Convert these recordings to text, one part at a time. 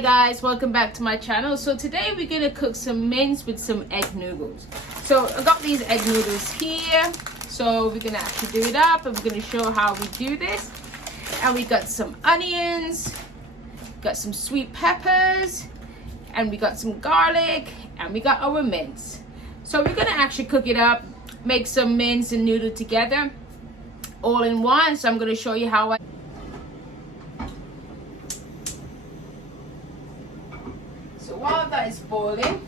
Hi guys, welcome back to my channel. So today we're gonna cook some mince with some egg noodles. So I got these egg noodles here. So we're gonna actually do it up and we're gonna show how we do this. And we got some onions, got some sweet peppers, and we got some garlic, and we got our mince. So we're gonna actually cook it up, make some mince and noodle together all in one. So I'm gonna show you how I while that is boiling,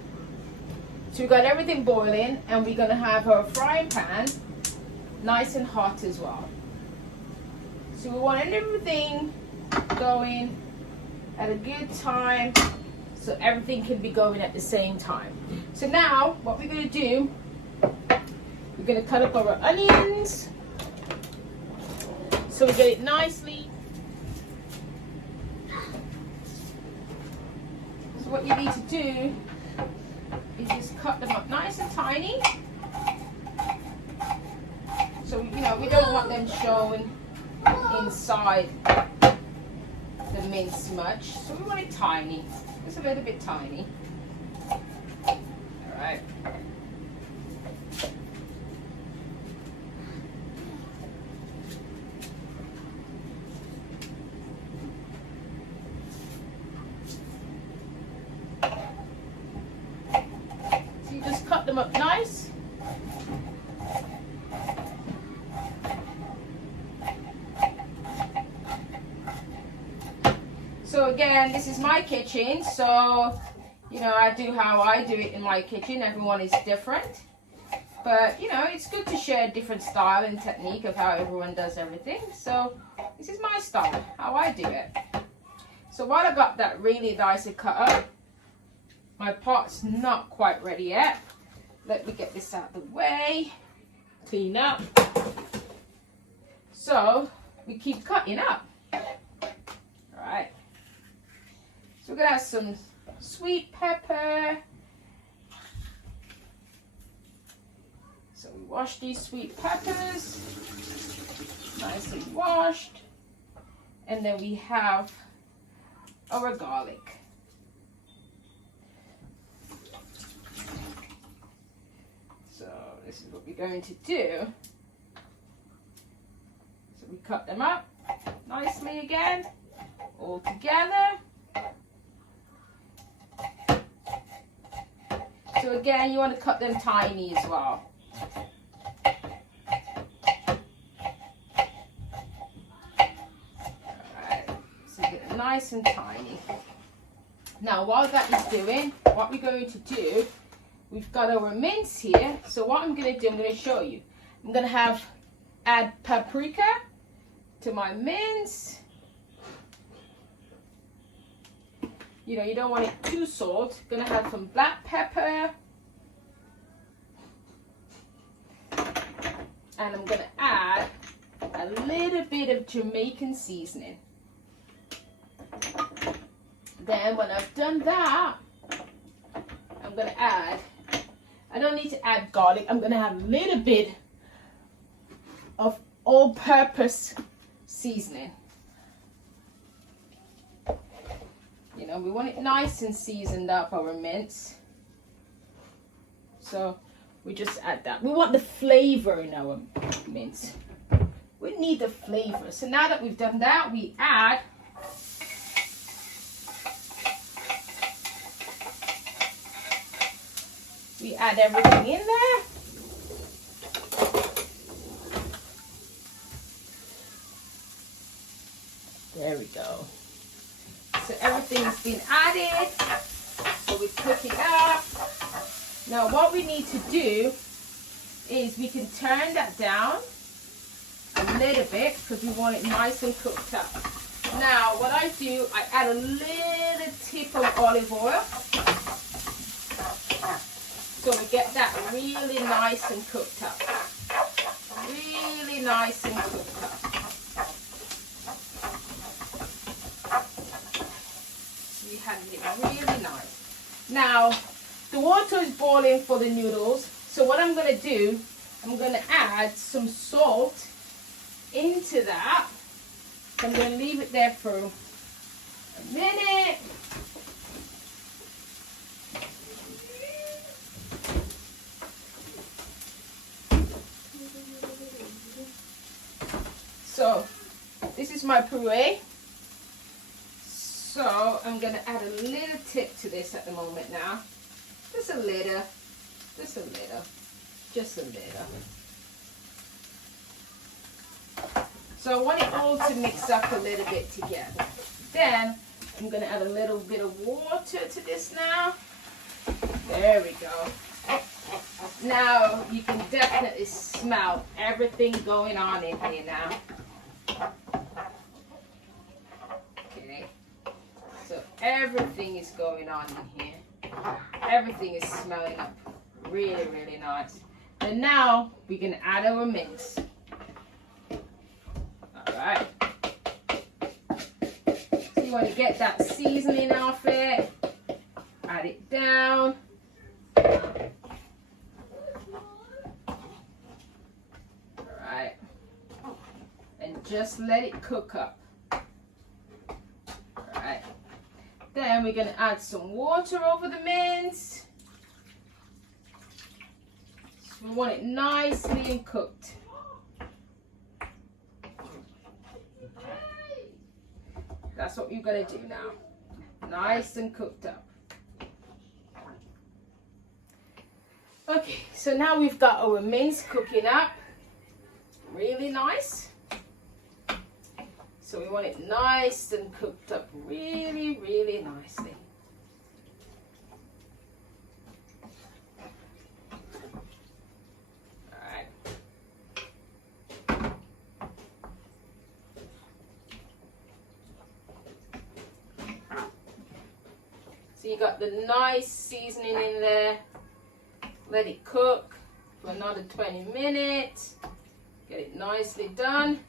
so we got everything boiling, and we're gonna have our frying pan nice and hot as well. So we want everything going at a good time, so everything can be going at the same time. So now what we're gonna do, we're gonna cut up our onions so we get it nicely. What you need to do is just cut them up nice and tiny. So, you know, we don't want them showing inside the mince much. So we want it tiny, just a little bit tiny. All right. Cut them up nice. So again, this is my kitchen, so you know, I do how I do it in my kitchen. Everyone is different, but you know, it's good to share a different style and technique of how everyone does everything. So this is my style, how I do it. So while I got that really nicely cut up, my pot's not quite ready yet. Let me get this out of the way, clean up. So we keep cutting up. All right. So we're gonna have some sweet pepper. So we wash these sweet peppers, nicely washed. And then we have our garlic. This is what we're going to do. So we cut them up nicely again, all together. So again, you want to cut them tiny as well. Alright, so get them nice and tiny. Now while that is doing, what we're going to do, we've got our mince here. So what I'm going to do, I'm going to show you. I'm going to add paprika to my mince. You know, you don't want it too salt. Going to have some black pepper. And I'm going to add a little bit of Jamaican seasoning. Then when I've done that, I'm going to add, I don't need to add garlic. I'm going to have a little bit of all-purpose seasoning. You know, we want it nice and seasoned up, our mince. So we just add that. We want the flavor in our mince. We need the flavor. So now that we've done that, we add everything in there. There we go. So everything's been added. So we cook it up. Now what we need to do is we can turn that down a little bit because we want it nice and cooked up. Now what I do, I add a little tip of olive oil. So we get that really nice and cooked up. Really nice and cooked up. We have it really nice. Now, the water is boiling for the noodles. So what I'm going to do, I'm going to add some salt into that. I'm going to leave it there for a minute. This is my puree. So I'm going to add a little tip to this at the moment now. Just a little. Just a little. Just a little. So I want it all to mix up a little bit together. Then I'm going to add a little bit of water to this now. There we go. Now you can definitely smell everything going on in here now. Okay. So everything is going on in here. Everything is smelling up really, really nice. And now we can add our mince. Alright. So you want to get that seasoning off it. Add it down. Alright. And just let it cook up. Alright. Then we're going to add some water over the mince. So we want it nicely and cooked. That's what you're going to do now. Nice and cooked up. Okay, so now we've got our mince cooking up. Really nice. So we want it nice and cooked up really, really nicely. Alright. So you got the nice seasoning in there. Let it cook for another 20 minutes. Get it nicely done.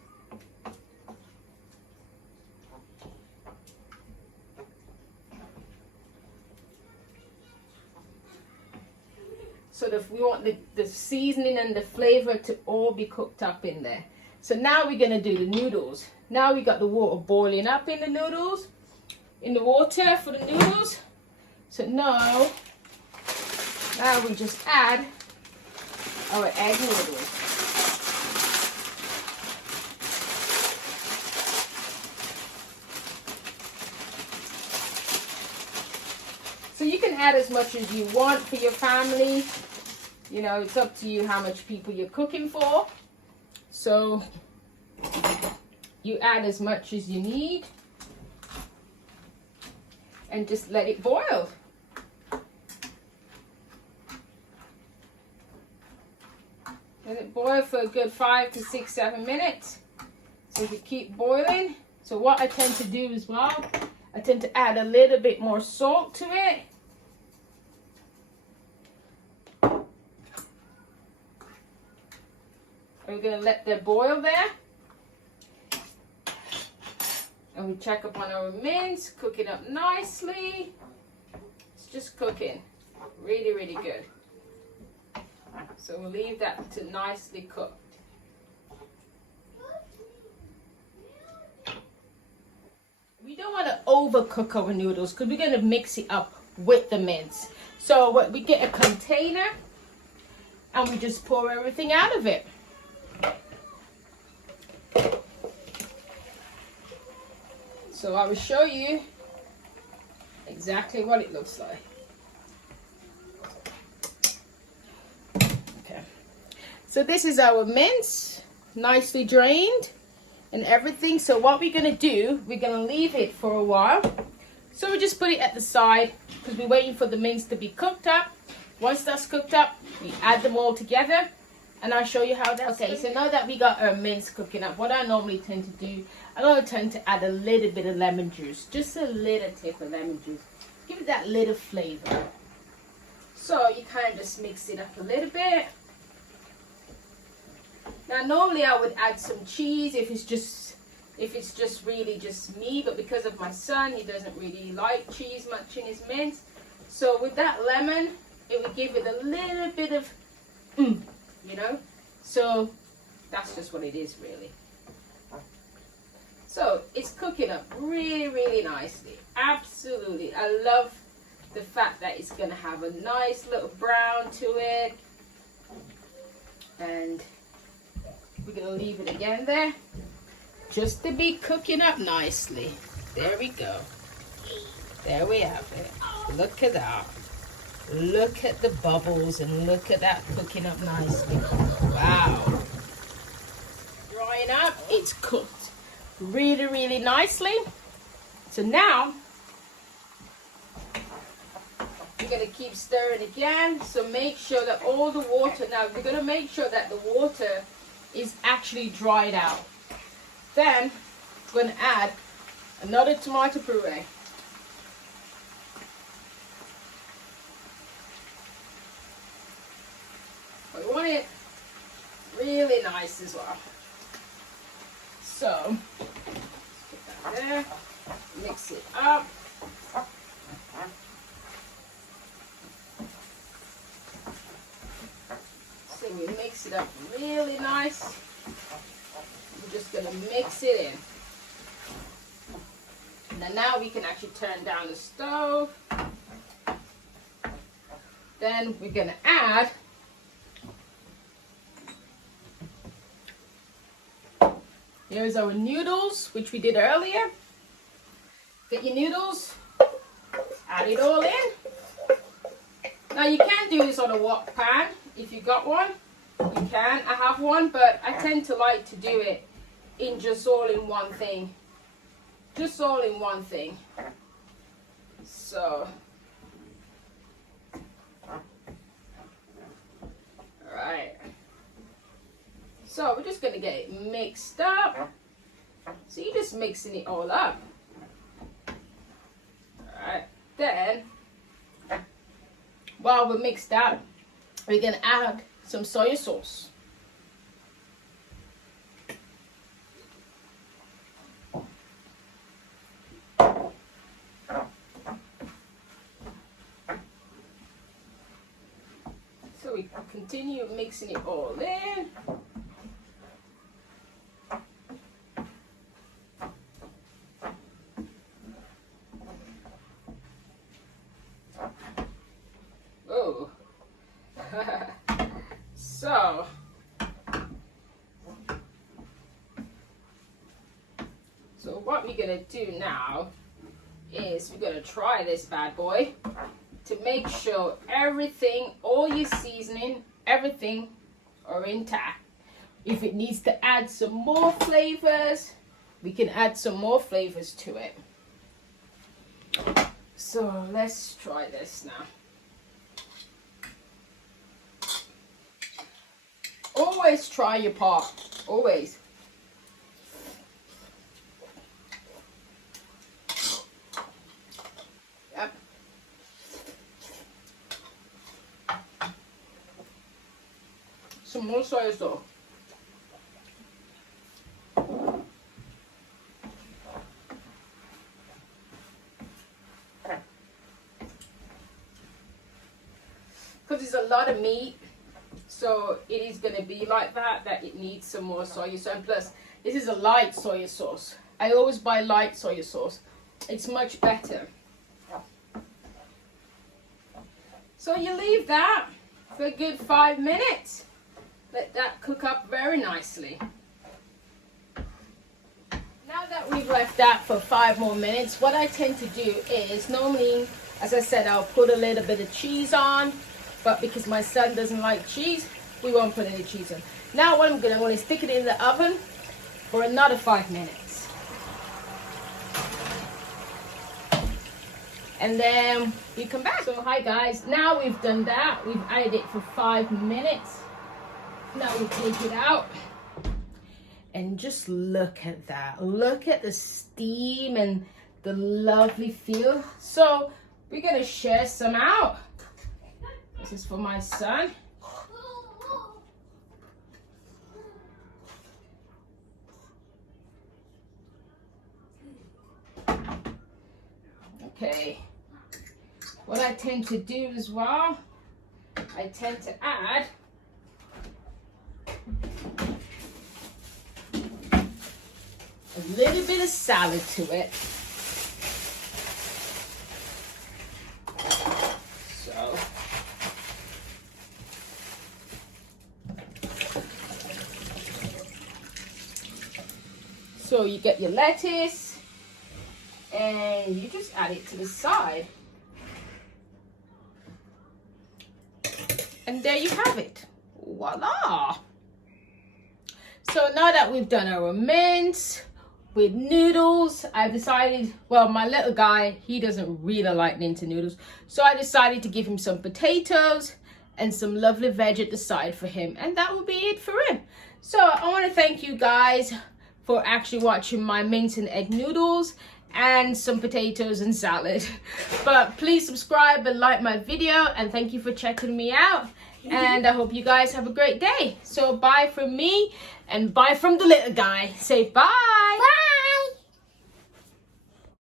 So that we want the seasoning and the flavor to all be cooked up in there. So now we're going to do the noodles. Now we got the water boiling up in the noodles, in the water for the noodles. So now we just add our egg noodles. So you can add as much as you want for your family. You know, it's up to you how much people you're cooking for. So you add as much as you need and just let it boil. Let it boil for a good 5 to 6, 7 minutes. So if you keep boiling. So what I tend to do as well, I tend to add a little bit more salt to it. We're going to let that boil there. And we check up on our mince, cook it up nicely. It's just cooking. Really, really good. So we'll leave that to nicely cook. We don't want to overcook our noodles because we're going to mix it up with the mince. So what we get a container and we just pour everything out of it. So I will show you exactly what it looks like. Okay. So this is our mince, nicely drained and everything. So what we're going to do, we're going to leave it for a while. So we just put it at the side because we're waiting for the mince to be cooked up. Once that's cooked up, we add them all together. And I'll show you how that's okay. So now that we got our mince cooking up, what I normally tend to do, I normally tend to add a little bit of lemon juice. Just a little tip of lemon juice. Give it that little flavor. So you kind of just mix it up a little bit. Now normally I would add some cheese if it's just really just me. But because of my son, he doesn't really like cheese much in his mince. So with that lemon, it would give it a little bit of you know, so that's just what it is really. So it's cooking up really, really nicely. Absolutely. I love the fact that it's going to have a nice little brown to it. And we're going to leave it again there. just to be cooking up nicely. There we go. There we have it. Look at that. Look at the bubbles and look at that cooking up nicely. Wow. Drying up, it's cooked really, really nicely. So now, we're gonna keep stirring again. So make sure that all the water, now we're gonna make sure that the water is actually dried out. Then, we're gonna add another tomato puree. We want it really nice as well. So, put that there, mix it up. So we mix it up really nice. We're just gonna mix it in. And then now we can actually turn down the stove. Then we're gonna add here's our noodles, which we did earlier. Get your noodles, add it all in. Now you can do this on a wok pan if you got one. You can. I have one, but I tend to like to do it in just all in one thing. Just all in one thing. So, alright. So we're just going to get it mixed up. So you're just mixing it all up. Alright, then while we're mixed up, we're going to add some soy sauce. So we continue mixing it all in. Oh. So what we're gonna do now is we're gonna try this bad boy to make sure everything, all your seasoning, everything are intact. If it needs to add some more flavors, we can add some more flavors to it. So let's try this now. Always try your part, always. Yep. Some more soy sauce. Because there's a lot of meat, so it is going to be like that it needs some more soy sauce. And plus, this is a light soy sauce. I always buy light soy sauce. It's much better. So you leave that for a good 5 minutes. Let that cook up very nicely. Now that we've left that for 5 more minutes, what I tend to do is normally, as I said, I'll put a little bit of cheese on. But because my son doesn't like cheese, we won't put any cheese on. Now what I'm going to stick it in the oven for another 5 minutes. And then we come back. So hi guys, now we've done that. We've added it for 5 minutes. Now we take it out. And just look at that. Look at the steam and the lovely feel. So we're going to share some out. This is for my son. Okay. What I tend to do as well, I tend to add a little bit of salad to it. So So you get your lettuce and you just add it to the side. And there you have it. Voila! So now that we've done our mince with noodles, I decided, well, my little guy, he doesn't really like Ninja noodles. So I decided to give him some potatoes and some lovely veg at the side for him. And that will be it for him. So I want to thank you guys for actually watching my mince and egg noodles and some potatoes and salad. But please subscribe and like my video, and thank you for checking me out. And I hope you guys have a great day. So bye from me and bye from the little guy. Say bye. Bye.